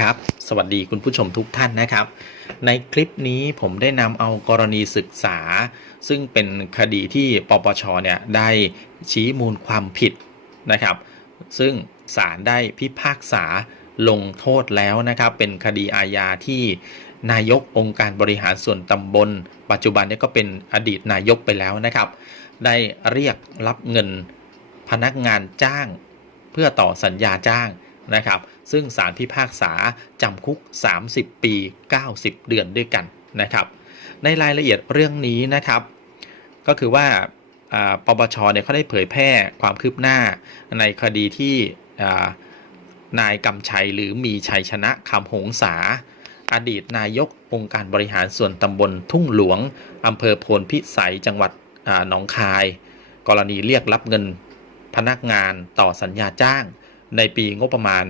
ครับสวัสดีคุณผู้ชมทุกท่านนะครับ ในคลิปนี้ผมได้นำเอากรณีศึกษา ซึ่งเป็นคดีที่ปปชเนี่ยได้ชี้มูลความผิดนะครับ ซึ่งศาลได้พิพากษาลงโทษแล้วนะครับ เป็นคดีอาญาที่นายกองค์การบริหารส่วนตำบล ปัจจุบันเนี่ยก็เป็นอดีตนายกไปแล้วนะครับ ได้เรียกรับเงินพนักงานจ้าง เพื่อต่อสัญญาจ้าง นะครับ ซึ่งศาลพิพากษาจำคุก 30 ปี 90 เดือนด้วยกันนะครับ ในรายละเอียดเรื่องนี้นะครับ ก็คือว่าปปชเนี่ยเขาได้เผยแพร่ความคืบหน้าในคดีที่นายกำชัยหรือมีชัยชนะคำหงษา อดีตนายกองค์การบริหารส่วนตำบลทุ่งหลวงอำเภอโพนพิสัยจังหวัดหนองคาย กรณีเรียกรับเงินพนักงานต่อสัญญาจ้าง ในปีงบประมาณ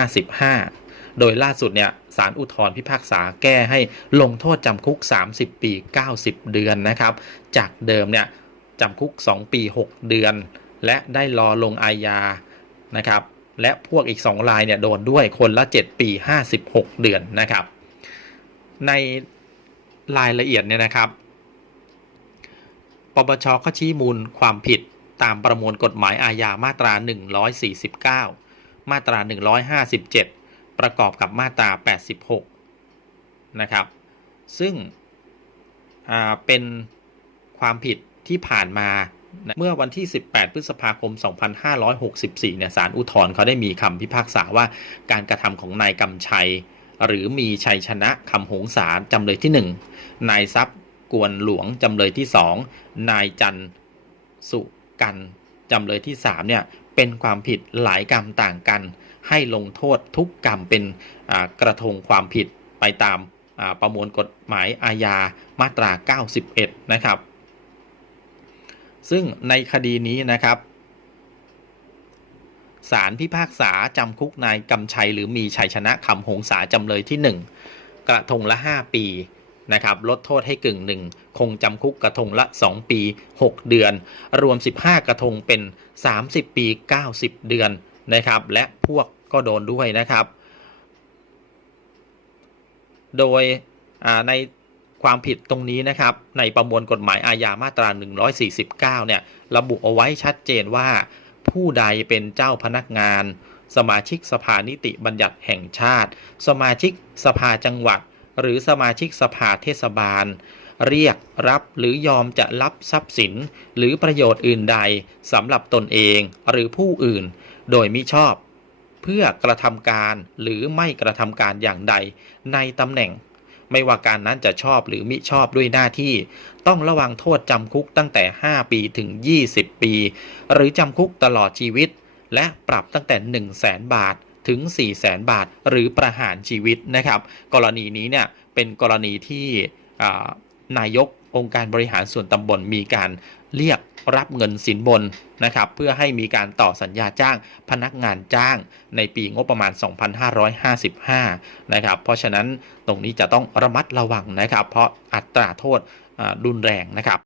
2555 โดยล่าสุดเนี่ยศาลอุทธรพิพากษาแก้ให้ลงโทษจำคุก 30 ปี 90 เดือนนะครับ จากเดิมเนี่ยจำคุก 2 ปี 6 เดือน และได้รอลงอาญานะครับ และพวกอีก 2 รายเนี่ยโดนด้วยคนละ 7 ปี 56 เดือนนะครับ ในรายละเอียดเนี่ยนะครับ ปปชก็ชี้มูลความผิด ตามประมวลกฎหมายอาญามาตรา 149 มาตรา 157 ประกอบกับมาตรา 86 นะครับ ซึ่งเป็นความผิดที่ผ่านมาเมื่อวันที่ 18 พฤษภาคม 2564 เนี่ย ศาลอุทธรณ์เขาได้มีคำพิพากษาว่าการกระทำของนายกำชัย หรือมีชัยชนะคำหงษาจำเลยที่ 1 นายทรัพย์กวนหลวงจำเลยที่ 2 นายจันสุ กันจำเลยที่3เนี่ยเป็นความผิดหลายกรรมต่างกัน ให้ลงโทษทุกกรรมเป็นกระทงความผิดไปตามประมวลกฎหมายอาญามาตรา 91 นะครับ ซึ่งในคดีนี้นะครับศาลพิพากษาจำคุกนายกำชัยหรือมีชัยชนะคำหงษาจำเลยที่ 1 กระทงละ 5 ปี นะครับลดโทษให้กึ่งหนึ่งคงจำคุกกระทงละ 2 ปี 6 เดือน รวม 15 กระทงเป็น 30 ปี 90 เดือนนะครับ และพวกก็โดนด้วยนะครับ โดยในความผิดตรงนี้นะครับ ในประมวลกฎหมายอาญามาตรา 149 เนี่ย ระบุเอาไว้ชัดเจนว่า ผู้ใดเป็นเจ้าพนักงาน สมาชิกสภานิติบัญญัติแห่งชาติ สมาชิกสภาจังหวัด หรือสมาชิกสภาเทศบาล เรียกรับหรือยอมจะรับทรัพย์สิน หรือประโยชน์อื่นใดสำหรับตนเองหรือผู้อื่น โดยมิชอบ เพื่อกระทำการหรือไม่กระทำการอย่างใดในตำแหน่ง ไม่ว่าการนั้นจะชอบหรือมิชอบด้วยหน้าที่ ต้องระวังโทษจำคุกตั้งแต่ 5 ปีถึง 20 ปี หรือจำคุกตลอดชีวิต และปรับตั้งแต่ 1 0 0 0 0แบาท ถึง 4 0 0แสนบาท หรือประหารชีวิตนะครับ กรณีนี้เนี่ยเป็นกรณีที่นายกองค์การบริหารส่วนตำบลมีการเรียกรับเงินสินบนนะครับเพื่อให้มีการต่อสัญญาจ้างพนักงานจ้างในปีงบประมาณ 2555 นะครับเพราะฉะนั้นตรงนี้จะต้องระมัดระวังนะครับ เพราะอัตราโทษรุนแรงนะครับ